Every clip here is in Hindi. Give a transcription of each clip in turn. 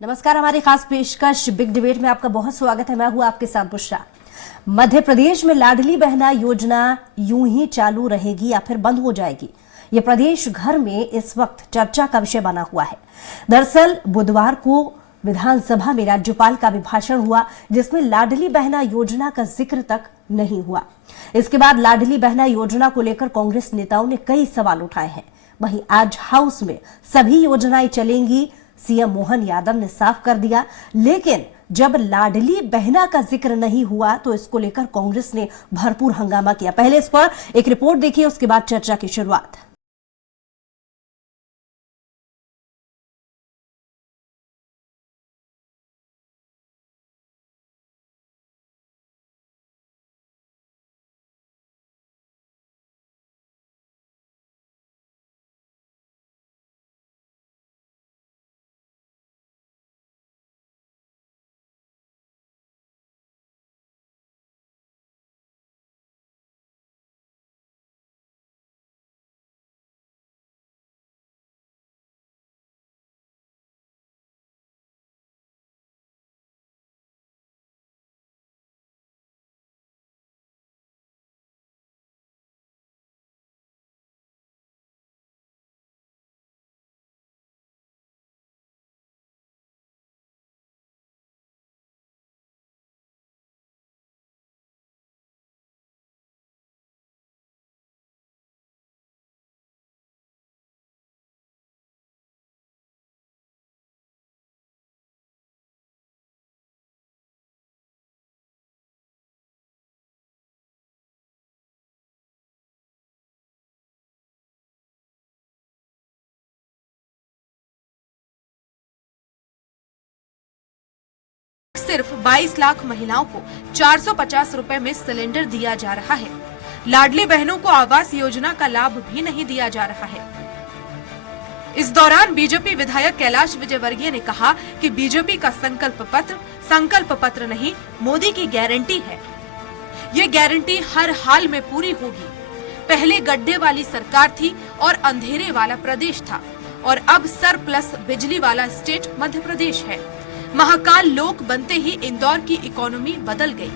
नमस्कार, हमारी खास पेशकश बिग डिबेट में आपका बहुत स्वागत है। मैं हूं आपके साथ बुशरा। मध्य प्रदेश में लाडली बहना योजना यूं ही चालू रहेगी या फिर बंद हो जाएगी, ये प्रदेश भर में इस वक्त चर्चा का विषय बना हुआ है। दरअसल बुधवार को विधानसभा में राज्यपाल का अभिभाषण हुआ, जिसमें लाडली बहना योजना का जिक्र तक नहीं हुआ। इसके बाद लाडली बहना योजना को लेकर कांग्रेस नेताओं ने कई सवाल उठाए हैं। वहीं आज हाउस में सभी योजनाएं चलेंगी, सीएम मोहन यादव ने साफ कर दिया। लेकिन जब लाडली बहना का जिक्र नहीं हुआ तो इसको लेकर कांग्रेस ने भरपूर हंगामा किया। पहले इस पर एक रिपोर्ट देखिए, उसके बाद चर्चा की शुरुआत। सिर्फ 22 लाख महिलाओं को 450 रुपए में सिलेंडर दिया जा रहा है। लाडली बहनों को आवास योजना का लाभ भी नहीं दिया जा रहा है। इस दौरान बीजेपी विधायक कैलाश विजयवर्गीय ने कहा कि बीजेपी का संकल्प पत्र नहीं, मोदी की गारंटी है। ये गारंटी हर हाल में पूरी होगी। पहले गड्ढे वाली सरकार थी और अंधेरे वाला प्रदेश था, और अब सरप्लस बिजली वाला स्टेट मध्य प्रदेश है। महाकाल लोक बनते ही इंदौर की इकोनॉमी बदल गई।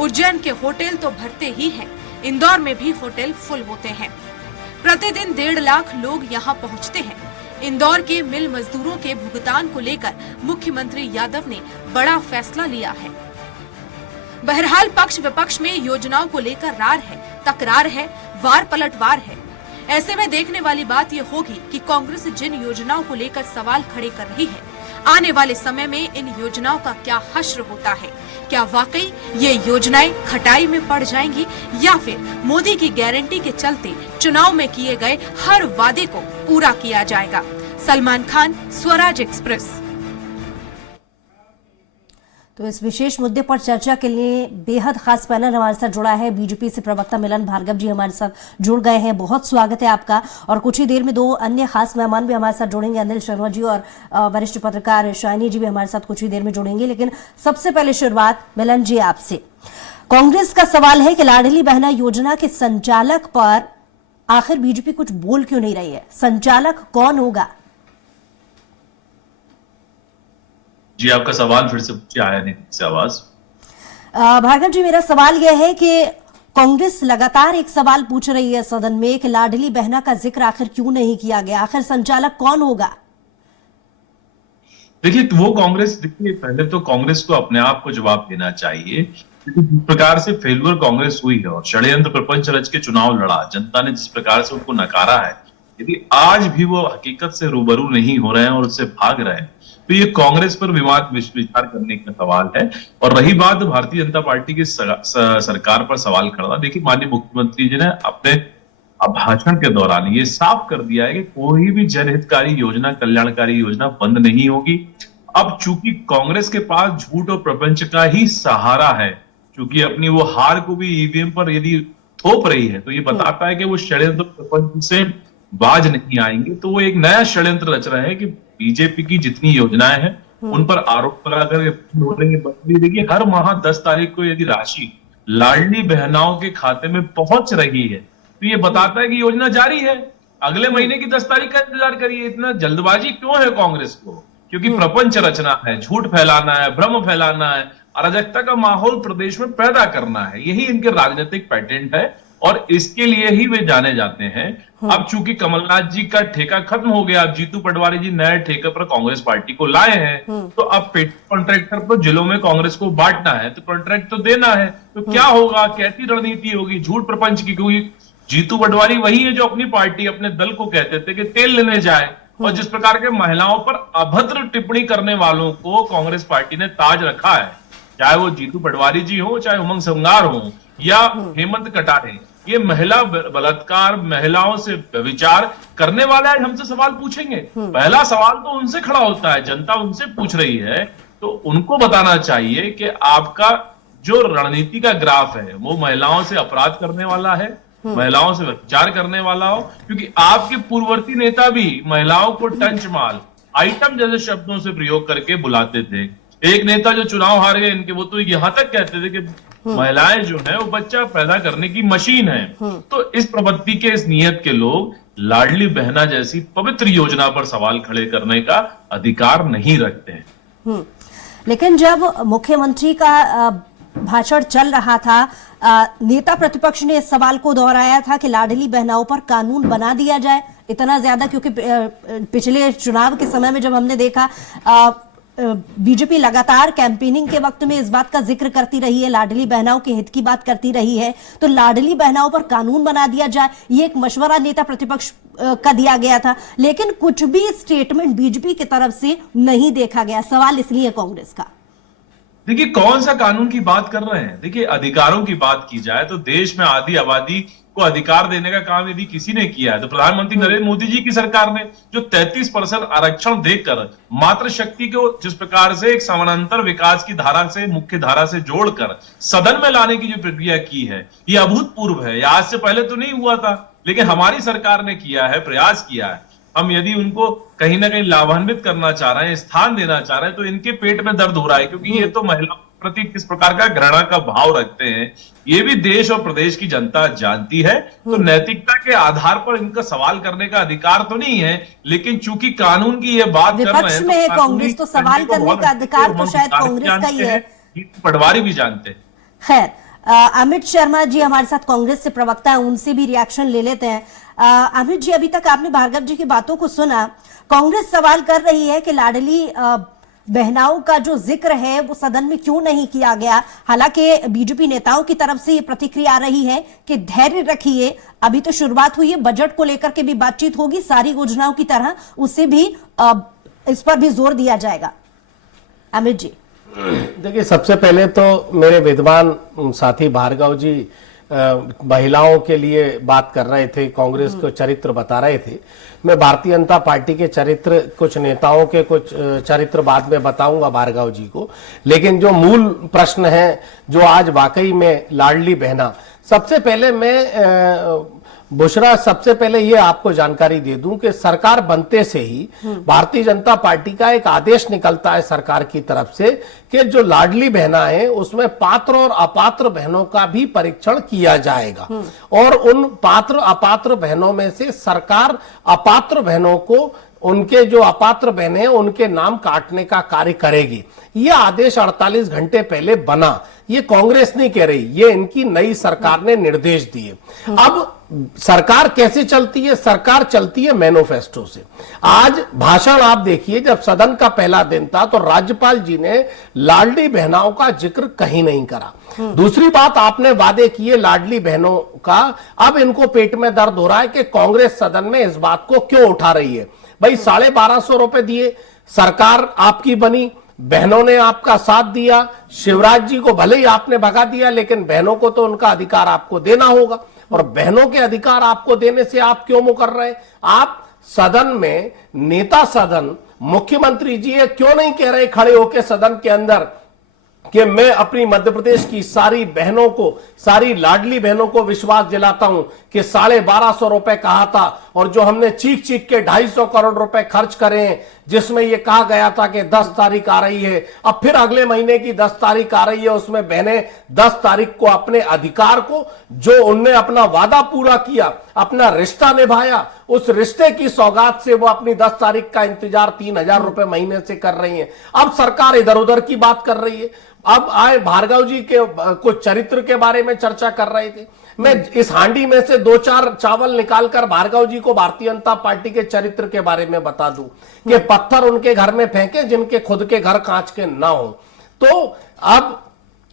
उज्जैन के होटल तो भरते ही हैं, इंदौर में भी होटल फुल होते हैं। प्रतिदिन 1.5 लाख लोग यहां पहुंचते हैं। इंदौर के मिल मजदूरों के भुगतान को लेकर मुख्यमंत्री यादव ने बड़ा फैसला लिया है। बहरहाल पक्ष विपक्ष में योजनाओं को लेकर रार है, तकरार है, वार पलटवार है। ऐसे में देखने वाली बात ये होगी कि कांग्रेस जिन योजनाओं को लेकर सवाल खड़े कर रही है, आने वाले समय में इन योजनाओं का क्या हश्र होता है। क्या वाकई ये योजनाएं खटाई में पड़ जाएंगी, या फिर मोदी की गारंटी के चलते चुनाव में किए गए हर वादे को पूरा किया जाएगा। सलमान खान, स्वराज एक्सप्रेस। तो इस विशेष मुद्दे पर चर्चा के लिए बेहद खास पैनल हमारे साथ जुड़ा है। बीजेपी से प्रवक्ता मिलन भार्गव जी हमारे साथ जुड़ गए हैं। बहुत स्वागत है आपका। और कुछ ही देर में 2 अन्य खास मेहमान भी हमारे साथ जुड़ेंगे, अनिल शर्मा जी और वरिष्ठ पत्रकार शाइनी जी भी हमारे साथ कुछ ही देर में जुड़ेंगे। लेकिन सबसे पहले शुरुआत मिलन जी आपसे। कांग्रेस का सवाल है कि लाडली बहना योजना के संचालक पर आखिर बीजेपी कुछ बोल क्यों नहीं रही है? संचालक कौन होगा? जी, आपका सवाल फिर से पूछिए, आया नहीं से आवाज। भार्गव जी, मेरा सवाल यह है कि कांग्रेस लगातार एक सवाल पूछ रही है सदन में कि लाडली बहना का जिक्र आखिर क्यों नहीं किया गया, आखिर संचालक कौन होगा? देखिए, वो कांग्रेस, देखिए पहले तो कांग्रेस को अपने आप को जवाब देना चाहिए, क्योंकि जिस प्रकार से फेलुअर कांग्रेस हुई है और षड्यंत्र प्रपंच रच के चुनाव लड़ा, जनता ने जिस प्रकार से उनको नकारा है, यदि आज भी वो हकीकत से रूबरू नहीं हो रहे हैं और उससे भाग रहे हैं, तो ये कांग्रेस पर विचार करने का सवाल है। और रही बात भारतीय जनता पार्टी की सरकार पर सवाल करना, देखिए माननीय मुख्यमंत्री जी ने अपने भाषण के दौरान ये साफ कर दिया है कि कोई भी जनहितकारी योजना, कल्याणकारी योजना बंद नहीं होगी। अब चूंकि कांग्रेस के पास झूठ और प्रपंच का ही सहारा है, चूंकि अपनी वो हार को भी ईवीएम पर यदि थोप रही है, तो ये बताता है कि वो षड्यंत्र प्रपंच से बाज नहीं आएंगे। तो वो एक नया षड्यंत्र रच रहे हैं कि बीजेपी की जितनी योजनाएं हैं उन पर आरोप लगाकर देखिए, हर माह 10 तारीख को यदि राशि लाडली बहनाओं के खाते में पहुंच रही है, तो ये बताता है कि योजना जारी है। अगले महीने की 10 तारीख का इंतजार करिए। इतना जल्दबाजी क्यों है कांग्रेस को? क्योंकि प्रपंच रचना है, झूठ फैलाना है, भ्रम फैलाना है, अराजकता का माहौल प्रदेश में पैदा करना है। यही इनके राजनीतिक पैटेंट है और इसके लिए ही वे जाने जाते हैं। अब चूंकि कमलनाथ जी का ठेका खत्म हो गया, अब जीतू पटवारी जी नए ठेके पर कांग्रेस पार्टी को लाए हैं, तो अब कॉन्ट्रैक्टर को जिलों में कांग्रेस को बांटना है, तो कॉन्ट्रैक्ट तो देना है। तो क्या होगा, कैसी रणनीति होगी झूठ प्रपंच की? क्योंकि जीतू पटवारी वही है जो अपनी पार्टी, अपने दल को कहते थे कि तेल लेने जाए, और जिस प्रकार के महिलाओं पर अभद्र टिप्पणी करने वालों को कांग्रेस पार्टी ने ताज रखा है, चाहे वो जीतू पटवारी जी हो, चाहे उमंग संगार हो या हेमंत कटारे, ये महिला बलात्कार, महिलाओं से व्यभिचार करने वाला है। हमसे सवाल पूछेंगे, पहला सवाल तो उनसे खड़ा होता है, जनता उनसे पूछ रही है, तो उनको बताना चाहिए कि आपका जो रणनीति का ग्राफ है वो महिलाओं से अपराध करने वाला है, महिलाओं से व्यभिचार करने वाला हो। क्योंकि आपके पूर्ववर्ती नेता भी महिलाओं को टंच माल, आइटम जैसे शब्दों से प्रयोग करके बुलाते थे। एक नेता जो चुनाव हार गए इनके, वो तो यहां तक कहते थे कि महिलाएं जो है वो बच्चा पैदा करने की मशीन है। तो इस प्रवृत्ति के, इस नियत के लोग लाडली बहना जैसी पवित्र योजना पर सवाल खड़े करने का अधिकार नहीं रखते हैं। लेकिन जब मुख्यमंत्री का भाषण चल रहा था, नेता प्रतिपक्ष ने इस सवाल को दोहराया था कि लाडली बहनाओं पर कानून बना दिया जाए। इतना ज्यादा क्योंकि पिछले चुनाव के समय में जब हमने देखा, बीजेपी लगातार कैंपेनिंग के वक्त में इस बात का जिक्र करती रही है, लाडली बहनाओं के हित की बात करती रही है, तो लाडली बहनाओं पर कानून बना दिया जाए, ये एक मशवरा नेता प्रतिपक्ष का दिया गया था। लेकिन कुछ भी स्टेटमेंट बीजेपी की तरफ से नहीं देखा गया। सवाल इसलिए कांग्रेस का, देखिए कौन सा कानून की बात कर रहे हैं। देखिए अधिकारों की बात की जाए तो देश में आधी आबादी को अधिकार देने का काम यदि किसी ने किया है तो प्रधानमंत्री नरेंद्र मोदी जी की सरकार ने, जो 33% आरक्षण देकर मातृशक्ति को जिस प्रकार से एक समानांतर विकास की धारा से, मुख्य धारा से जोड़कर सदन में लाने की जो प्रक्रिया की है, ये अभूतपूर्व है। आज से पहले तो नहीं हुआ था, लेकिन हमारी सरकार ने किया है, प्रयास किया है। हम यदि उनको कहीं ना कहीं लाभान्वित करना चाह रहे हैं, स्थान देना चाह रहे हैं, तो इनके पेट में दर्द हो रहा है, क्योंकि ये तो महिलाओं के प्रति किस प्रकार का घृणा का भाव रखते हैं, ये भी देश और प्रदेश की जनता जानती है। तो नैतिकता के आधार पर इनका सवाल करने का अधिकार तो नहीं है, लेकिन चूंकि कानून की ये बात कर रहे हैं, विपक्ष में है कांग्रेस, तो सवाल करने का अधिकार तो शायद कांग्रेस का ही है, पटवारी भी जानते हैं। खैर, अमित शर्मा जी हमारे साथ कांग्रेस से प्रवक्ता है, उनसे भी रिएक्शन ले लेते हैं। अमित जी, अभी तक आपने भार्गव जी की बातों को सुना। कांग्रेस सवाल कर रही है कि लाडली बहनाओं का जो जिक्र है वो सदन में क्यों नहीं किया गया। हालांकि बीजेपी नेताओं की तरफ से ये प्रतिक्रिया आ रही है कि धैर्य रखिए, अभी तो शुरुआत हुई है, बजट को लेकर के भी बातचीत होगी, सारी योजनाओं की तरह उससे भी इस पर भी जोर दिया जाएगा। अमित जी, देखिए सबसे पहले तो मेरे विद्वान साथी भार्गव जी महिलाओं के लिए बात कर रहे थे, कांग्रेस को चरित्र बता रहे थे। मैं भारतीय जनता पार्टी के चरित्र, कुछ नेताओं के कुछ चरित्र बाद में बताऊंगा भार्गव जी को, लेकिन जो मूल प्रश्न है जो आज वाकई में लाडली बहना, सबसे पहले मैं बुशरा, सबसे पहले ये आपको जानकारी दे दूं कि सरकार बनते से ही भारतीय जनता पार्टी का एक आदेश निकलता है सरकार की तरफ से कि जो लाडली बहना है उसमें पात्र और अपात्र बहनों का भी परीक्षण किया जाएगा, और उन पात्र अपात्र बहनों में से सरकार अपात्र बहनों को, उनके जो अपात्र बहनें हैं उनके नाम काटने का कार्य करेगी। यह आदेश 48 घंटे पहले बना। ये कांग्रेस नहीं कह रही, ये इनकी नई सरकार ने निर्देश दिए। अब सरकार कैसे चलती है? सरकार चलती है मैनिफेस्टो से। आज भाषण आप देखिए, जब सदन का पहला दिन था तो राज्यपाल जी ने लाडली बहनाओं का जिक्र कहीं नहीं करा। दूसरी बात, आपने वादे किए लाडली बहनों का, अब इनको पेट में दर्द हो रहा है कि कांग्रेस सदन में इस बात को क्यों उठा रही है। भाई 1250 रुपए दिए, सरकार आपकी बनी, बहनों ने आपका साथ दिया, शिवराज जी को भले ही आपने भगा दिया, लेकिन बहनों को तो उनका अधिकार आपको देना होगा, और बहनों के अधिकार आपको देने से आप क्यों मुकर रहे हैं? आप सदन में नेता सदन मुख्यमंत्री जी ये क्यों नहीं कह रहे खड़े होकर सदन के अंदर कि मैं अपनी मध्य प्रदेश की सारी बहनों को, सारी लाडली बहनों को विश्वास दिलाता हूं कि 1250 रुपए कहा था, और जो हमने चीख चीख के 250 करोड़ रुपए खर्च करे हैं, जिसमें यह कहा गया था कि 10 तारीख आ रही है, अब फिर अगले महीने की 10 तारीख आ रही है, उसमें बहनें 10 तारीख को अपने अधिकार को, जो उनने अपना वादा पूरा किया, अपना रिश्ता निभाया, उस रिश्ते की सौगात से वो अपनी 10 तारीख का इंतजार 3,000 रुपए महीने से कर रही है। अब सरकार इधर उधर की बात कर रही है। अब आए भार्गव जी के कुछ चरित्र के बारे में चर्चा कर रहे थे। मैं इस हांडी में से 2-4 चावल निकालकर भार्गव जी को भारतीय जनता पार्टी के चरित्र के बारे में बता दूं कि पत्थर उनके घर में फेंके जिनके खुद के घर कांच के ना हो। तो अब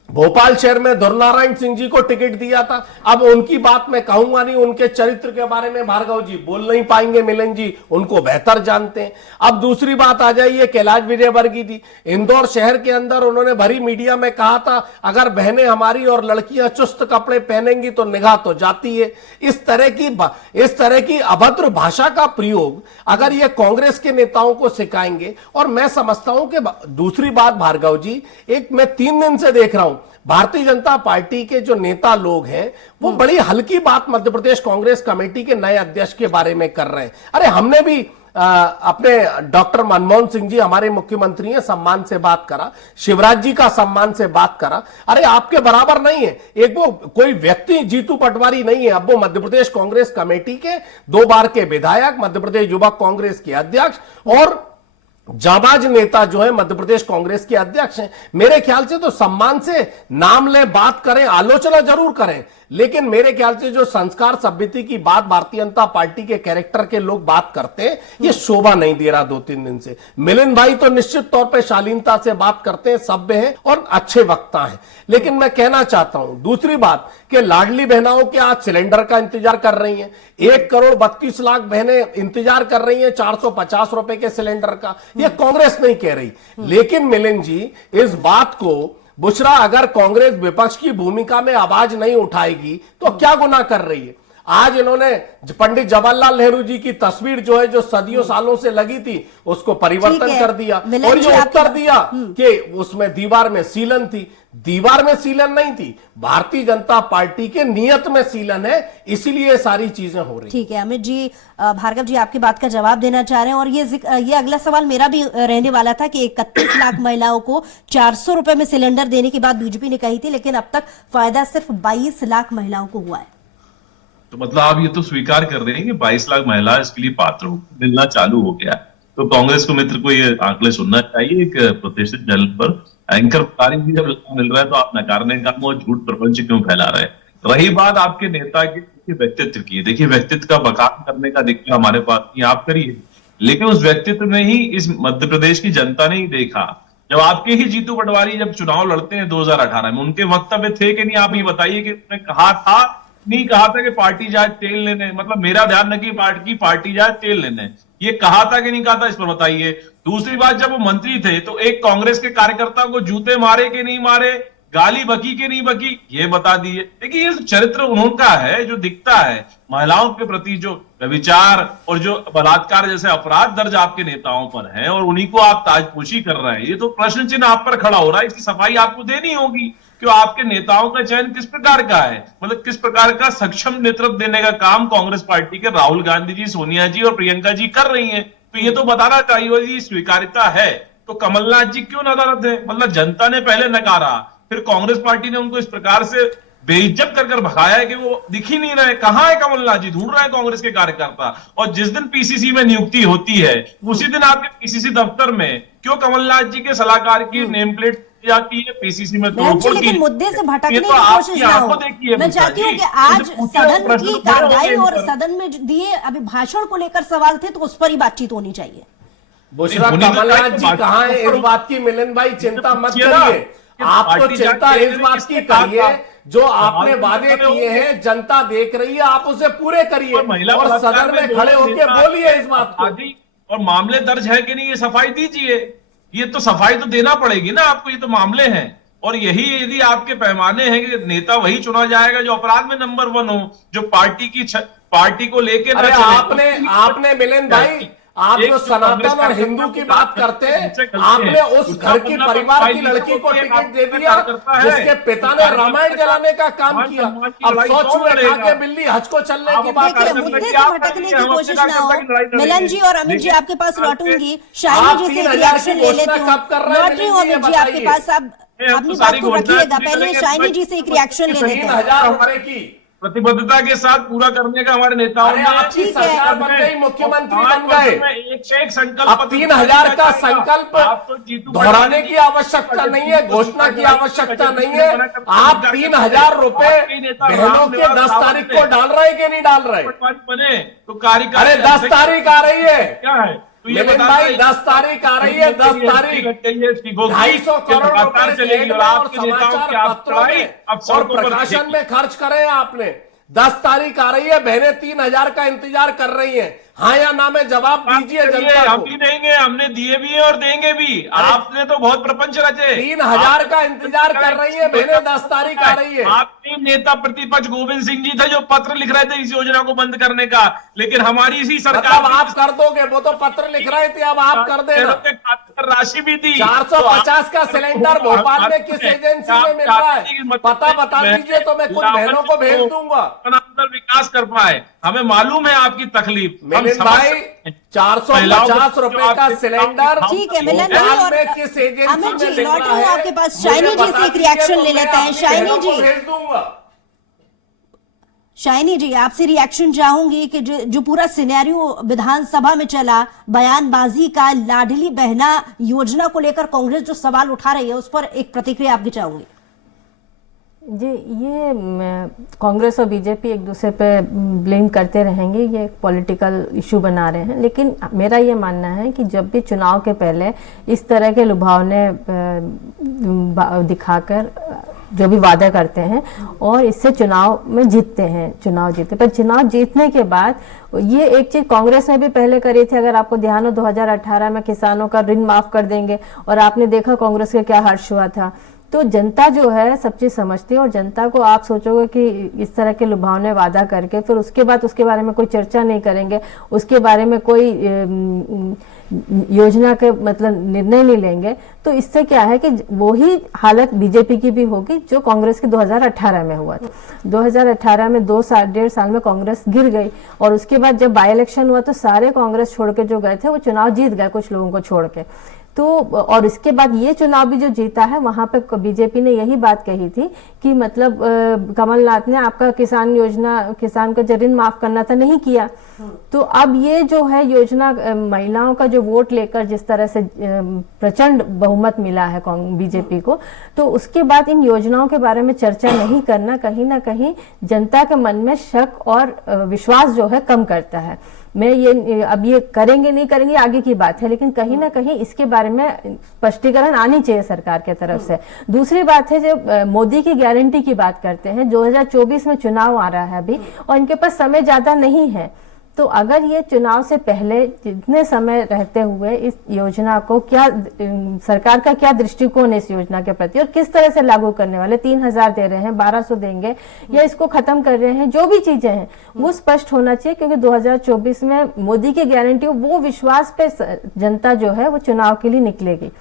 भोपाल शहर में दुर्नारायण सिंह जी को टिकट दिया था। अब उनकी बात मैं कहूंगा नहीं, उनके चरित्र के बारे में भार्गव जी बोल नहीं पाएंगे, मिलन जी उनको बेहतर जानते हैं। अब दूसरी बात आ जाइए कैलाश विजयवर्गीय जी। इंदौर शहर के अंदर उन्होंने भरी मीडिया में कहा था अगर बहनें हमारी और लड़कियां चुस्त कपड़े पहनेंगी तो निगाह तो जाती है। इस तरह की अभद्र भाषा का प्रयोग अगर ये कांग्रेस के नेताओं को सिखाएंगे, और मैं समझता हूं कि दूसरी बात भार्गव जी, एक मैं 3 दिन से देख रहा हूं भारतीय जनता पार्टी के जो नेता लोग हैं वो बड़ी हल्की बात मध्य प्रदेश कांग्रेस कमेटी के नए अध्यक्ष के बारे में कर रहे हैं। अरे हमने भी अपने डॉक्टर मनमोहन सिंह जी हमारे मुख्यमंत्री हैं, सम्मान से बात करा, शिवराज जी का सम्मान से बात करा। अरे आपके बराबर नहीं है, एक वो कोई व्यक्ति जीतू पटवारी नहीं है। अब वो मध्य प्रदेश कांग्रेस कमेटी के 2 बार के विधायक, मध्य प्रदेश युवक कांग्रेस के अध्यक्ष और जाबाज नेता जो है मध्य प्रदेश कांग्रेस के अध्यक्ष हैं। मेरे ख्याल से तो सम्मान से नाम ले, बात करें, आलोचना जरूर करें, लेकिन मेरे ख्याल से जो संस्कार सभ्यता की बात भारतीय जनता पार्टी के कैरेक्टर के लोग बात करते हैं, ये शोभा नहीं दे रहा 2-3 दिन से। मिलिंद भाई तो निश्चित तौर पे शालीनता से बात करते हैं, सभ्य हैं और अच्छे वक्ता हैं। लेकिन मैं कहना चाहता हूं दूसरी बात कि लाडली बहनाओं के आज सिलेंडर का इंतजार कर रही हैं। 1,32,00,000 बहनें इंतजार कर रही हैं 450 रुपए के सिलेंडर का। यह कांग्रेस नहीं कह रही। लेकिन मिलिंद जी, इस बात को बुशरा अगर कांग्रेस विपक्ष की भूमिका में आवाज नहीं उठाएगी तो क्या गुनाह कर रही है? आज इन्होंने पंडित जवाहरलाल नेहरू जी की तस्वीर जो है, जो सदियों सालों से लगी थी, उसको परिवर्तन कर दिया और ये उत्तर दिया कि उसमें दीवार में सीलन थी। दीवार में सीलन नहीं थी, भारतीय जनता पार्टी के नियत में सीलन है, इसीलिए सारी चीजें हो रही। ठीक है अमित जी, भार्गव जी आपकी बात का जवाब देना चाह रहे हैं और ये अगला सवाल मेरा भी रहने वाला था कि 31 लाख महिलाओं को 400 रुपए में सिलेंडर देने की बात बीजेपी ने कही थी, लेकिन अब तक फायदा सिर्फ 22 लाख महिलाओं को हुआ है। तो मतलब आप ये तो स्वीकार कर रहे हैं कि 22 लाख महिला इसके लिए पात्र मिलना चालू हो गया। तो कांग्रेस को मित्र को ये आंकड़े सुनना चाहिए। एक प्रतिष्ठित चैनल पर एंकर बता रही थी जब मिल रहा है तो आप नकारने का वो झूठ प्रपंच क्यों फैला रहे हैं। रही बात आपके नेता के व्यक्तित्व की, देखिए व्यक्तित्व का बखान करने का अधिकार हमारे पास नहीं, आप करिए, लेकिन उस व्यक्तित्व में ही इस मध्य प्रदेश की जनता ने ही देखा। जब आपके ही जीतू पटवारी जब चुनाव लड़ते हैं 2018 में, उनके वक्तव्य थे कि नहीं? आप ये बताइए कि उन्होंने कहा था, नहीं कहा था कि पार्टी जाए तेल लेने, मतलब मेरा ध्यान न कि पार्टी जाए तेल लेने, ये कहा था कि नहीं कहा था, इस पर बताइए। दूसरी बात, जब वो मंत्री थे तो एक कांग्रेस के कार्यकर्ता को जूते मारे कि नहीं मारे, गाली बकी कि नहीं बकी, ये बता दिए। देखिए ये चरित्र उनका है जो दिखता है, महिलाओं के प्रति जो व्यभिचार और जो बलात्कार जैसे अपराध दर्ज आपके नेताओं पर है और उन्हीं को आप ताजपोशी कर रहे हैं, ये तो प्रश्न चिन्ह आप पर खड़ा हो रहा है। इसकी सफाई आपको देनी होगी कि आपके नेताओं का चयन किस प्रकार का है, मतलब किस प्रकार का सक्षम नेतृत्व देने का काम कांग्रेस पार्टी के राहुल गांधी जी, सोनिया जी और प्रियंका जी कर रही हैं। तो ये तो बताना चाहिए जी, स्वीकार्यता है तो कमलनाथ जी क्यों नदारत है? मतलब जनता ने पहले नकारा, फिर कांग्रेस पार्टी ने उनको इस प्रकार से बेइज्जत कर भगाया है कि वो दिख ही नहीं रहे। कहां है कमलनाथ जी? ढूंढ रहे हैं कांग्रेस के कार्यकर्ता। और जिस दिन पीसीसी में नियुक्ति होती है उसी दिन आपके पीसीसी दफ्तर में क्यों कमलनाथ जी के सलाहकार की नेम प्लेट जाती है पीसीसी में? लेकिन मुद्दे से भटकने की कोशिश ना हो। मैं चाहती हूँ कि आज सदन की कार्यवाही और सदन में दिए अभी भाषण को लेकर सवाल थे तो उस पर ही बातचीत होनी चाहिए। बुशरा, कमलनाथ जी कहाँ है इस बात की? मिलन भाई चिंता मत करिए, आपको चिंता इस बात की करिए जो आपने वादे किए हैं, जनता देख रही है, आप उसे पूरे करिए और सदन में खड़े होकर बोलिए इस बात को। और मामले दर्ज है कि नहीं, ये सफाई दीजिए। ये तो सफाई तो देना पड़ेगी ना आपको, ये तो मामले हैं। और यही यदि आपके पैमाने हैं कि नेता वही चुना जाएगा जो अपराध में नंबर 1 हो, जो पार्टी को लेके आपने मिलन भाई, आप जो सनातन और हिंदू की बात करते हैं, आपने उस घर की परिवार की लड़की को टिकट दे दिया जिसके पिता ने रामायण जलाने का काम किया। अब 100 चूहे खा के बिल्ली हज को चलने की बात देखिए, मुद्दे से भटकने की कोशिश ना हो। मिलन जी और अमित जी आपके पास लौटूंगी, शाइनी जी से रिएक्शन ले लेती हूँ। लौट रही हूँ अमित जी आपके पास, आप अपनी बात को रखिएगा, पहले शाइनी जी से एक रिएक्शन ले लेते हैं। प्रतिबद्धता के साथ पूरा करने का हमारे नेताओं अरे ने आपकी सरकार बन गई, मुख्यमंत्री बन गए, एक से एक संकल्प अब 3,000 का संकल्प आप तो जीतू दोहराने की आवश्यकता नहीं है, घोषणा की आवश्यकता नहीं है। आप 3,000 रुपए बहनों के 10 तारीख को डाल रहे कि नहीं डाल रहे? बने तो कार्यकारिणी, अरे 10 तारीख आ रही है क्या है तो ये मिलिंद बता भाई, 10 तारीख आ रही है, 10 तारीख 250 करोड़ रुपए चलेगी और और आपके नेताओं की समाचार आप पत्रों चढ़ाई में अब और सड़कों पर प्रकाशन दिखेगी। में खर्च करे हैं आपने। 10 तारीख आ रही है, बहनें 3,000 का इंतजार कर रही हैं। हाँ या ना में जवाब दीजिए जनता हम को। भी देंगे, हमने दिए भी है और देंगे भी। आपने तो बहुत प्रपंच रचे। 3,000 का इंतजार कर रही है बहनें, 10 तारीख आ रही है। आपके नेता प्रतिपक्ष गोविंद सिंह जी थे जो पत्र लिख रहे थे इस योजना को बंद करने का, लेकिन हमारी इसी सरकार मतलब आप कर दोगे, वो तो पत्र लिख रहे थे, अब आप कर देना। राशि भी दी। 450 का सिलेंडर भोपाल में किस एजेंसी में मिल रहा है, पता बता दीजिए तो मैं कुछ बहनों को भेज दूंगा। विकास कर पाए, हमें मालूम है आपकी तकलीफ। मिलिंद भाई, 450 रुपए का सिलेंडर ठीक है मिलन जी, भोपाल और में किस एजेंसी अमित में जी मिल लौट रहा रहे है आपके पास। मुझे शाइनी जी बता से एक दीजिए रिएक्शन तो ले मैं लेते हैं। अपनी शाइनी बहनों को जी, भेज दूंगा। शाइनी जी आपसे रिएक्शन चाहूंगी कि जो पूरा सिनेरियो विधानसभा में चला, बयानबाजी का, लाडली बहना योजना को लेकर कांग्रेस जो सवाल उठा रही है उस पर एक प्रतिक्रिया आपकी चाहूंगी। जी, ये कांग्रेस और बीजेपी एक दूसरे पे ब्लेम करते रहेंगे, ये एक पॉलिटिकल इशू बना रहे हैं। लेकिन मेरा ये मानना है कि जब भी चुनाव के पहले इस तरह के लुभावने दिखाकर जो भी वादा करते हैं और इससे चुनाव में जीतते हैं, चुनाव जीते, पर चुनाव जीतने के बाद ये एक चीज कांग्रेस ने भी पहले करी थी। अगर आपको ध्यान हो 2018 में किसानों का ऋण माफ कर देंगे और आपने देखा कांग्रेस के क्या हर्ष हुआ था। तो जनता जो है सब चीज समझती है और जनता को आप सोचोगे कि इस तरह के लुभावने वादा करके फिर उसके बाद उसके बारे में कोई चर्चा नहीं करेंगे, उसके बारे में कोई योजना के मतलब निर्णय नहीं लेंगे, तो इससे क्या है कि वही हालत बीजेपी की भी होगी जो कांग्रेस के 2018 में हुआ था। 2018 में 2-1.5 साल में कांग्रेस गिर गई और उसके बाद जब बाई इलेक्शन हुआ तो सारे कांग्रेस छोड़ के जो गए थे वो चुनाव जीत गए कुछ लोगों को छोड़ के। तो और इसके बाद ये चुनाव भी जो जीता है वहां पे बीजेपी ने यही बात कही थी कि मतलब कमलनाथ ने आपका किसान योजना, किसान का जो ऋण माफ करना था नहीं किया। तो अब ये जो है योजना महिलाओं का जो वोट लेकर जिस तरह से प्रचंड बहुमत मिला है बीजेपी को, तो उसके बाद इन योजनाओं के बारे में चर्चा नहीं करना कहीं ना कहीं जनता के मन में शक और विश्वास जो है कम करता है। मैं ये अब ये करेंगे नहीं करेंगे आगे की बात है, लेकिन कहीं ना कहीं इसके बारे में स्पष्टीकरण आनी चाहिए सरकार के तरफ से। दूसरी बात है, जब मोदी की गारंटी की बात करते हैं, 2024 में चुनाव आ रहा है अभी और इनके पास समय ज्यादा नहीं है, तो अगर ये चुनाव से पहले जितने समय रहते हुए इस योजना को क्या सरकार का क्या दृष्टिकोण है इस योजना के प्रति और किस तरह से लागू करने वाले, 3,000 दे रहे हैं, 1,200 देंगे या इसको खत्म कर रहे हैं, जो भी चीजें हैं वो स्पष्ट होना चाहिए। क्योंकि 2024 में मोदी की गारंटी वो विश्वास पे जनता जो है वो चुनाव के लिए निकलेगी।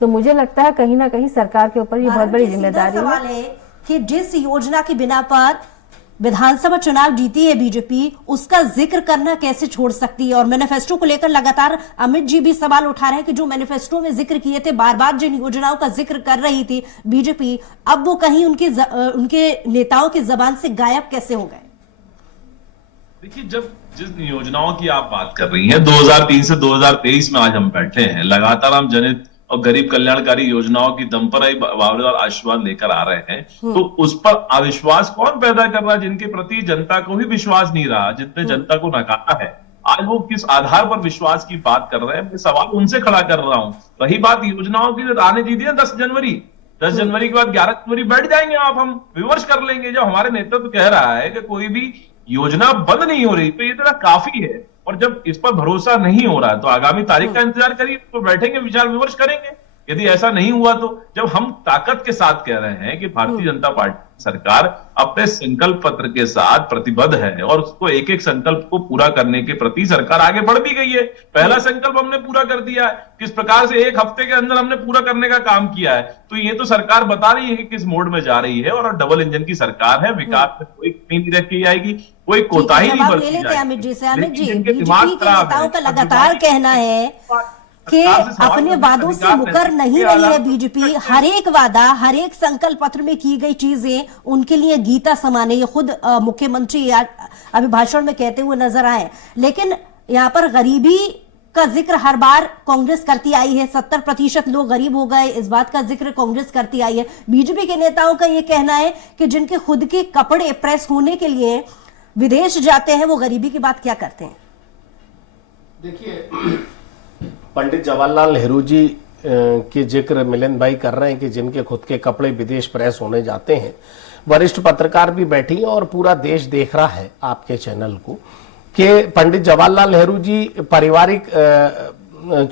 तो मुझे लगता है कहीं ना कहीं सरकार के ऊपर ये बहुत बड़ी जिम्मेदारी है कि जिस योजना की बिना पर विधानसभा चुनाव जीती है बीजेपी, उसका जिक्र करना कैसे छोड़ सकती है। और मैनिफेस्टो को लेकर लगातार अमित जी भी सवाल उठा रहे हैं कि जो मैनिफेस्टो में जिक्र किए थे, बार बार जिन योजनाओं का जिक्र कर रही थी बीजेपी, अब वो कहीं उनके नेताओं की जबान से गायब कैसे हो गए। देखिए, जब जिस योजनाओं की आप बात कर रही हैं, 2003 से 2023 में आज हम बैठे हैं, लगातार हम जनहित और गरीब कल्याणकारी योजनाओं की दम पर बावजूद आशीर्वाद लेकर आ रहे हैं, तो उस पर अविश्वास कौन पैदा कर रहा है? जिनके प्रति जनता को भी विश्वास नहीं रहा, जिनने जनता को नकारा है, आज वो किस आधार पर विश्वास की बात कर रहे हैं? मैं सवाल उनसे खड़ा कर रहा हूं। रही बात योजनाओं की, आने दीजिए 10 जनवरी के बाद 11 जनवरी बैठ जाएंगे आप, हम विमर्श कर लेंगे। जब हमारे नेतृत्व कह रहा है कि कोई भी योजना बंद नहीं हो रही, तो ये तो काफी है। और जब इस पर भरोसा नहीं हो रहा है तो आगामी तारीख का इंतजार करिए, तो बैठेंगे, विचार विमर्श करेंगे। यदि ऐसा नहीं हुआ तो जब हम ताकत के साथ कह रहे हैं कि भारतीय जनता पार्टी सरकार अपने संकल्प पत्र के साथ प्रतिबद्ध है और उसको एक एक संकल्प को पूरा करने के प्रति सरकार आगे बढ़ भी गई है। पहला संकल्प हमने पूरा कर दिया है, किस प्रकार से 1 हफ्ते के अंदर हमने पूरा करने का काम किया है। तो ये तो सरकार बता रही है कि किस मोड में जा रही है और डबल इंजन की सरकार है। विकास में कोई कमी नहीं रखी जाएगी, कोई कोताही नहीं बरती जाएगी। अमित जी से, अमित जी, जिनके बीजेपी दिमाग के खराब नेताओं है, का लगातार कहना है कि सरकार से सवाल अपने करने का वादों से अधिकार मुकर नहीं है। रही है बीजेपी। हर एक वादा, हर एक संकल्प पत्र में की गई चीजें उनके लिए गीता समान है। ये खुद मुख्यमंत्री अभी भाषण में कहते हुए नजर आए। लेकिन यहाँ पर गरीबी का जिक्र हर बार कांग्रेस करती आई है। 70% लोग गरीब हो गए, इस बात का जिक्र कांग्रेस करती आई है। बीजेपी के नेताओं का यह कहना है कि जिनके खुद के कपड़े प्रेस होने के लिए विदेश जाते हैं, वो गरीबी की बात क्या करते हैं? देखिए, पंडित जवाहरलाल नेहरू जी के जिक्र मिलिंद भाई कर रहे हैं कि जिनके खुद के कपड़े विदेश प्रेस होने जाते हैं। वरिष्ठ पत्रकार भी बैठी हैं और पूरा देश देख रहा है आपके चैनल को कि पंडित जवाहरलाल नेहरू जी पारिवारिक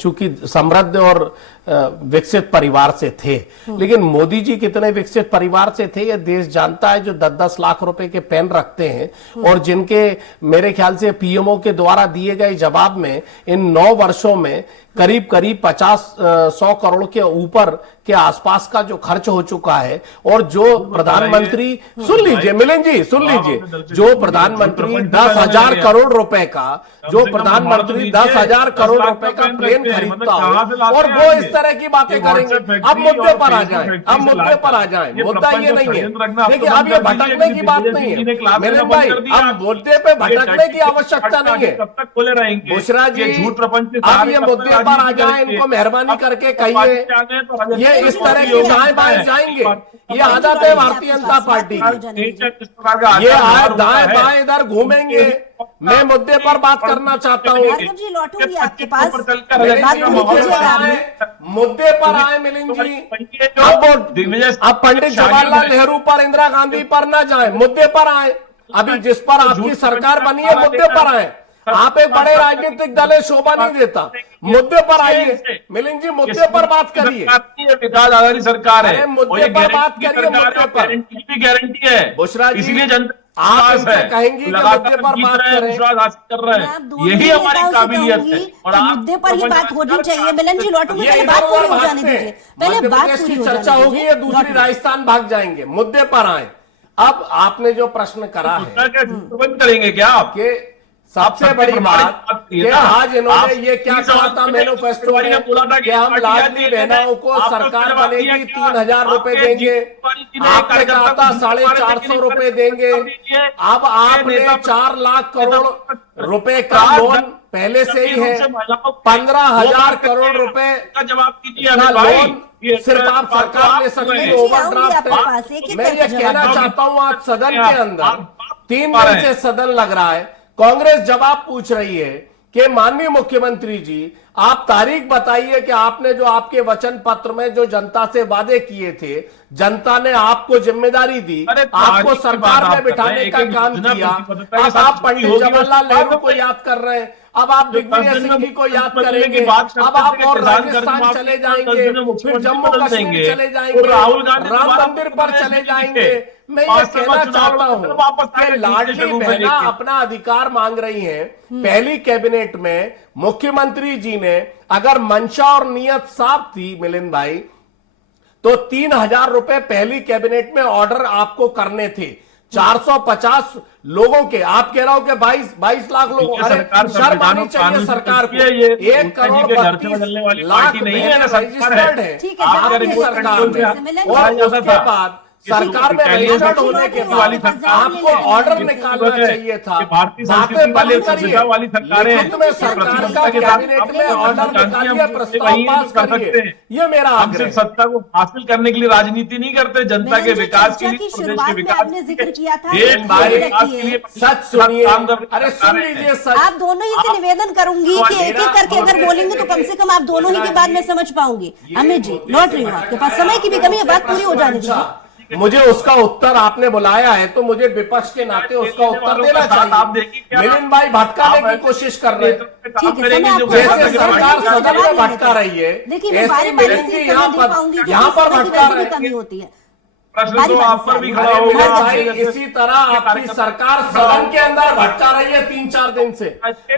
चूंकि समृद्ध और विकसित परिवार से थे, लेकिन मोदी जी कितने विकसित परिवार से थे ये देश जानता है। जो 10-10 लाख रुपए के पेन रखते हैं और जिनके मेरे ख्याल से पीएमओ के द्वारा दिए गए जवाब में इन 9 वर्षों में करीब 50-100 करोड़ के ऊपर के आसपास का जो खर्च हो चुका है। और जो प्रधानमंत्री, सुन लीजिए मिलिंद जी, सुन लीजिए, जो प्रधानमंत्री 10,000 करोड़ रुपए का, जो प्रधानमंत्री 10,000 करोड़ रुपए का प्लेन खरीदता हो और वो इस तरह की बातें करेंगे। अब मुद्दे पर आ जाएं, अब मुद्दे पर आ जाएं। मुद्दा ये नहीं है, देखिए अब ये भटकने की बात नहीं है मिलिंद भाई, अब मुद्दे पे भटकने की आवश्यकता नहीं है। कब तक खोले रहेंगे बुशरा जी, झूठ प्रपंच अब ये मुद्दे पर आ जाए, इनको मेहरबानी करके कहिए। ये इस तरह की दाएं बाएं जाएंगे, ये आदत है भारतीय जनता पार्टी की। ये आए दाएं बाएं इधर घूमेंगे। मैं मुद्दे पर बात करना चाहता हूँ। भार्गव जी लौटूंगी आपके पास, बात मुद्दे पर आए मिलिंद जी। अब पंडित जवाहरलाल नेहरू पर, इंदिरा गांधी पर ना जाए, मुद्दे पर आए। अभी जिस पर आपकी सरकार बनी है मुद्दे पर आए। आप एक बड़े राजनीतिक दल है, शोभा नहीं देता। मुद्दे पर आइए मिलिंद जी, मुद्दे पर बात करिए। विकास आधारित सरकार है, मुद्दे पर बात करिए, मुद्दे पर गारंटी है बुशरा जी, इसीलिए जनता आप इनसे कहेंगी कि मुद्दे पर बात करें, विश्वास हासिल कर रहे हैं। यही हमारी काबिलियत है और मुद्दे पर ही बात होनी चाहिए। मिलन जी लौटूंगी, पहले बात पूरी हो जाने दीजिए, पहले बात पूरी हो चर्चा होगी, ये दूसरी राजस्थान भाग जाएंगे। मुद्दे पर आए। अब आपने जो प्रश्न करा है, बंद करेंगे क्या आपके? सबसे बड़ी बात कि आज इन्होंने ये क्या कहा था मैनिफेस्टो में कि हम लाडली बहनों को सरकार बनेगी 3,000 रुपए देंगे। आपने कहा था 450 रुपए देंगे। अब आपने 4 लाख करोड़ रुपए का लोन पहले से ही है। 15,000 करोड़ रुपए का जवाब दीजिए का लोन सिर्फ आप सरकार ले सकती है, ओवरड्राफ्ट है। मैं ये कहना चाहता हूं आज सदन के अंदर 3 दिन से सदन लग रहा है, कांग्रेस जवाब पूछ रही है कि माननीय मुख्यमंत्री जी आप तारीख बताइए कि आपने जो आपके वचन पत्र में जो जनता से वादे किए थे, जनता ने आपको जिम्मेदारी दी, आपको सरकार में बिठाने का काम किया। अब आप पंडित जवाहरलाल नेहरू को याद कर रहे हैं, अब आप दिग्विजय सिंह जी को याद करेंगे, अब आप और राजस्थान चले जाएंगे, फिर जम्मू कश्मीर चले जाएंगे, राम मंदिर पर चले जाएंगे। मैं ये कहना चाहता हूं कि लाडली बहना अपना अधिकार मांग रही हैं। पहली कैबिनेट में मुख्यमंत्री जी ने अगर मंशा और नियत साफ थी मिलिंद भाई, तो 3,000 रुपए पहली कैबिनेट में ऑर्डर आपको करने थे। 450 लोगों के, आप कह रहे हो कि 22 लाख लोगों, अरे शर्म आनी चाहिए सरकार को। 1 करोड़ 32 लाख रजिस्टर्ड है आपकी सरकार में, और उसके बाद सरकार में रजिस्टर्ड होने के बाद आपको ऑर्डर निकालना चाहिए था। बातें वाली लिखित में सरकार का कैबिनेट में ऑर्डर निकालिए, प्रस्ताव पास करिए। ये मेरा आग्रह। सत्ता को हासिल करने के लिए राजनीति नहीं करते, जनता के विकास के लिए, शुरुआत में आपने जिक्र किया था, सच सुनिए, अरे सुन लीजिए सच। आप दोनों ही से निवेदन करूंगी कि एक एक करके अगर बोलेंगे तो कम से कम आप दोनों ही के बाद में समझ पाऊंगी। अमित जी लौट रही हूँ आपके पास, समय की भी कमी है, बात पूरी हो जाने दीजिए। मुझे उसका उत्तर आपने बुलाया है तो मुझे विपक्ष के नाते उसका उत्तर देना चाहिए। मिलिंद भाई भटकाने की कोशिश कर रहे हैं, जैसे सरकार सदन में भटका रही है, ऐसे मिलिंद जी यहाँ पर भटका रहे हैं। प्रश्न तो आप पर भी खड़ा होगा भाई, इसी तरह आपकी सरकार सदन के अंदर भटका रही है 3-4 दिन से,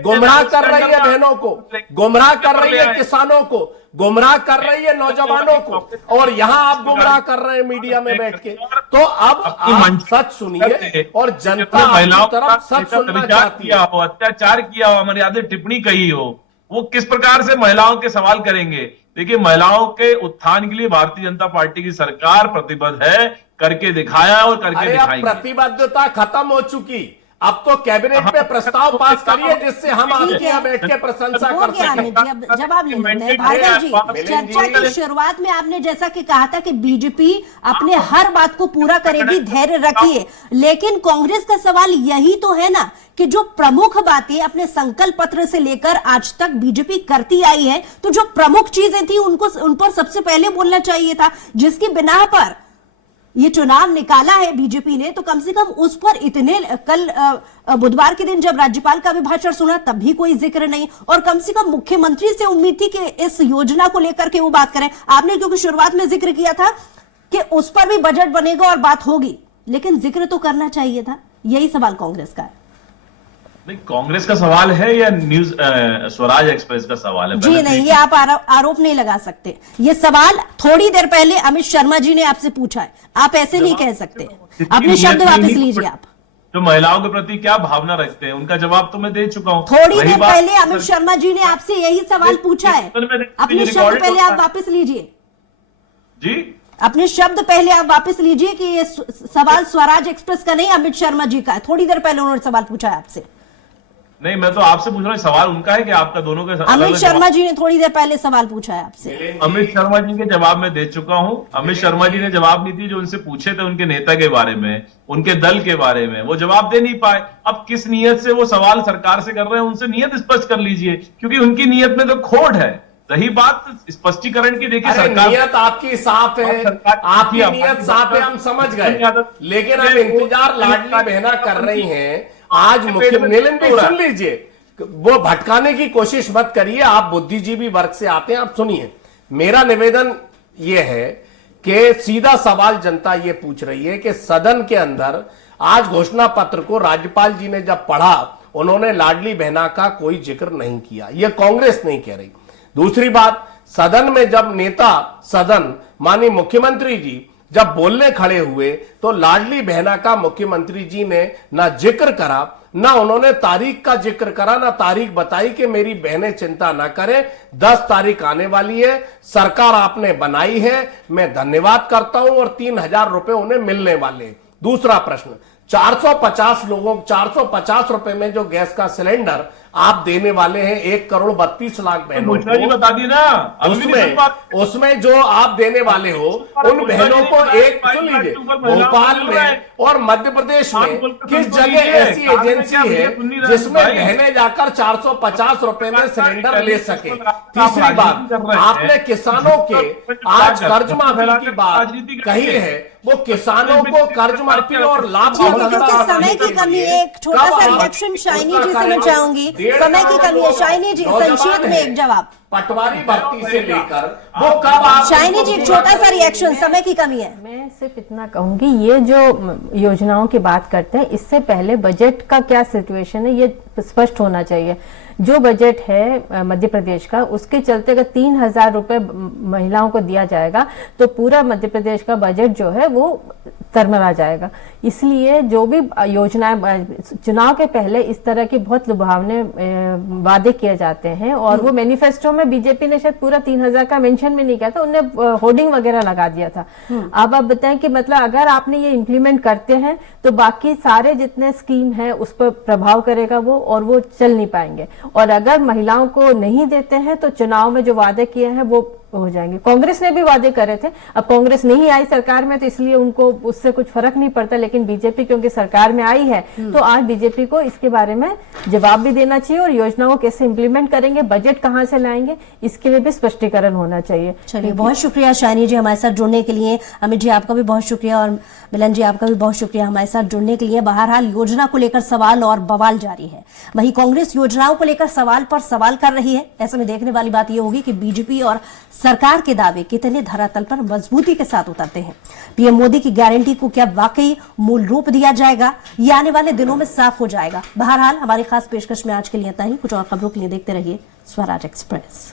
गुमराह कर रही है बहनों को, गुमराह कर रही है किसानों को, गुमराह कर रही है नौजवानों को, और यहाँ आप गुमराह कर रहे हैं मीडिया में बैठ के। तो अब आप सच सुनिए और जनता महिलाओं की तरफ सच सुनना चाहती है। अत्याचार किया हो, हमारी यादें टिप्पणी कही हो, वो किस प्रकार से महिलाओं के सवाल करेंगे? देखिए, महिलाओं के उत्थान के लिए भारतीय जनता पार्टी की सरकार प्रतिबद्ध है, करके दिखाया और करके अरे अब दिखाएंगे। प्रतिबद्धता खत्म हो चुकी, अब तो कैबिनेट में प्रस्ताव पास करिए जिससे हम आपके यहाँ बैठ के प्रशंसा हो कर गया सकें। अमित जी, अब जवाब ले लेते हैं। भार्गव जी, चर्चा की शुरुआत में आपने जैसा कि कहा था कि बीजेपी अपने हर बात को पूरा करेगी, धैर्य रखिए, लेकिन कांग्रेस का सवाल यही तो है ना कि जो प्रमुख बातें अपने संकल्प पत्र से लेकर आज तक बीजेपी करती आई है, तो जो प्रमुख चीजें थी उन पर सबसे पहले बोलना चाहिए था, जिसकी बिना पर ये चुनाव निकाला है बीजेपी ने, तो कम से कम उस पर इतने कल बुधवार के दिन जब राज्यपाल का अभिभाषण सुना तब भी कोई जिक्र नहीं, और कम से कम मुख्यमंत्री से उम्मीद थी कि इस योजना को लेकर के वो बात करें। आपने क्योंकि शुरुआत में जिक्र किया था कि उस पर भी बजट बनेगा और बात होगी, लेकिन जिक्र तो करना चाहिए था। यही सवाल कांग्रेस का है। नहीं, कांग्रेस का सवाल है या न्यूज स्वराज एक्सप्रेस का सवाल है? जी नहीं, ये आप आरोप नहीं लगा सकते। ये सवाल थोड़ी देर पहले अमित शर्मा जी ने आपसे पूछा है, आप ऐसे नहीं कह सकते। अपने शब्द वापस लीजिए आप। जो महिलाओं के प्रति क्या भावना रखते हैं उनका जवाब तो मैं दे चुका हूं। थोड़ी देर पहले अमित शर्मा जी ने आपसे यही सवाल पूछा है। अपने शब्द पहले आप वापस लीजिए जी, अपने शब्द पहले आप वापस लीजिए कि ये सवाल स्वराज एक्सप्रेस का नहीं, अमित शर्मा जी का है। थोड़ी देर पहले उन्होंने सवाल पूछा है आपसे। नहीं, मैं तो आपसे पूछ रहा हूँ, सवाल उनका है कि आपका? दोनों के अमित शर्मा जी ने थोड़ी देर पहले सवाल पूछा है आपसे। अमित शर्मा जी के जवाब में दे चुका हूं। अमित शर्मा जी ने जवाब नहीं दी, जो उनसे पूछे थे उनके नेता के बारे में, उनके दल के बारे में, वो जवाब दे नहीं पाए। अब किस नियत से वो सवाल सरकार से कर रहे हैं, उनसे नियत स्पष्ट कर लीजिए, क्योंकि उनकी नियत में तो खोट है। रही बात स्पष्टीकरण की, देखिए सरकार नियत आपकी साफ है, आपकी नियत साफ है, हम समझ गए, लेकिन अब इंतजार लाडली बहना कर रही हैं। आज मुख्यमंत्री सुन लीजिए, वो भटकाने की कोशिश मत करिए। आप बुद्धिजीवी वर्ग से आते हैं, आप सुनिए। मेरा निवेदन यह है कि सीधा सवाल जनता ये पूछ रही है कि सदन के अंदर आज घोषणा पत्र को राज्यपाल जी ने जब पढ़ा, उन्होंने लाडली बहना का कोई जिक्र नहीं किया। यह कांग्रेस नहीं कह रही। दूसरी बात, सदन में जब नेता सदन माननीय मुख्यमंत्री जी जब बोलने खड़े हुए, तो लाडली बहना का मुख्यमंत्री जी ने ना जिक्र करा, ना उन्होंने तारीख का जिक्र करा, ना तारीख बताई कि मेरी बहनें चिंता ना करें, 10 तारीख आने वाली है, सरकार आपने बनाई है, मैं धन्यवाद करता हूं, और 3000 रुपए उन्हें मिलने वाले। दूसरा प्रश्न, 450 लोगों 450 रुपए में जो गैस का सिलेंडर आप देने वाले हैं 1,32,00,000 बहनों को, बता दी ना, उसमें जो आप देने वाले हो उन बहनों को एक, सुन लीजिए, भोपाल में और मध्य प्रदेश में किस जगह ऐसी एजेंसी है जिसमें बहनें जाकर 450 रुपए में सिलेंडर ले सके? तीसरी बात, आपने किसानों के आज कर्ज माफी की बात कही है, वो किसानों को कर्ज माफी और लाभ, समय की कमी है, एक छोटा सा रिएक्शन शाइनी जी से मैं चाहूंगी। समय की कमी है शाइनी जी, संक्षेप में एक जवाब। पटवारी भर्ती से लेकर वो कब आप, शाइनी जी एक छोटा सा रिएक्शन, समय की कमी है। मैं सिर्फ इतना कहूंगी, ये जो योजनाओं की बात करते हैं, इससे पहले बजट का क्या सिचुएशन है ये स्पष्ट होना चाहिए। जो बजट है मध्य प्रदेश का, उसके चलते अगर 3000 रुपए महिलाओं को दिया जाएगा तो पूरा मध्य प्रदेश का बजट जो है वो तरमरा जाएगा। इसलिए जो भी योजनाएं चुनाव के पहले इस तरह की बहुत लुभावने वादे किए जाते हैं, और वो मैनिफेस्टो में बीजेपी ने शायद पूरा 3000 का मेंशन में नहीं किया था, उन्हें होर्डिंग वगैरह लगा दिया था। अब आप बताएं कि मतलब अगर आपने ये इम्प्लीमेंट करते हैं तो बाकी सारे जितने स्कीम है उस पर प्रभाव करेगा वो, और वो चल नहीं पाएंगे। और अगर महिलाओं को नहीं देते हैं तो चुनाव में जो वादे किए हैं वो हो जाएंगे। कांग्रेस ने भी वादे करे थे, अब कांग्रेस नहीं आई सरकार में तो इसलिए उनको उससे कुछ फर्क नहीं पड़ता, लेकिन बीजेपी क्योंकि सरकार में आई है तो आज बीजेपी को इसके बारे में जवाब भी देना चाहिए, और योजनाओं को कैसे इंप्लीमेंट करेंगे, बजट कहां से लाएंगे, इसके लिए भी स्पष्टीकरण होना चाहिए। चलिए, बहुत शुक्रिया शाइनी जी हमारे साथ जुड़ने के लिए। अमित जी आपका भी बहुत शुक्रिया, और मिलन जी आपका भी बहुत शुक्रिया हमारे साथ जुड़ने के लिए। बहरहाल योजना को लेकर सवाल और बवाल जारी है। वहीं कांग्रेस योजनाओं को लेकर सवाल पर सवाल कर रही है। ऐसे में देखने वाली बात यह होगी कि बीजेपी और सरकार के दावे कितने धरातल पर मजबूती के साथ उतरते हैं। पीएम मोदी की गारंटी को क्या वाकई मूल रूप दिया जाएगा, ये आने वाले दिनों में साफ हो जाएगा। बहरहाल हमारी खास पेशकश में आज के लिए इतना ही। कुछ और खबरों के लिए देखते रहिए स्वराज एक्सप्रेस।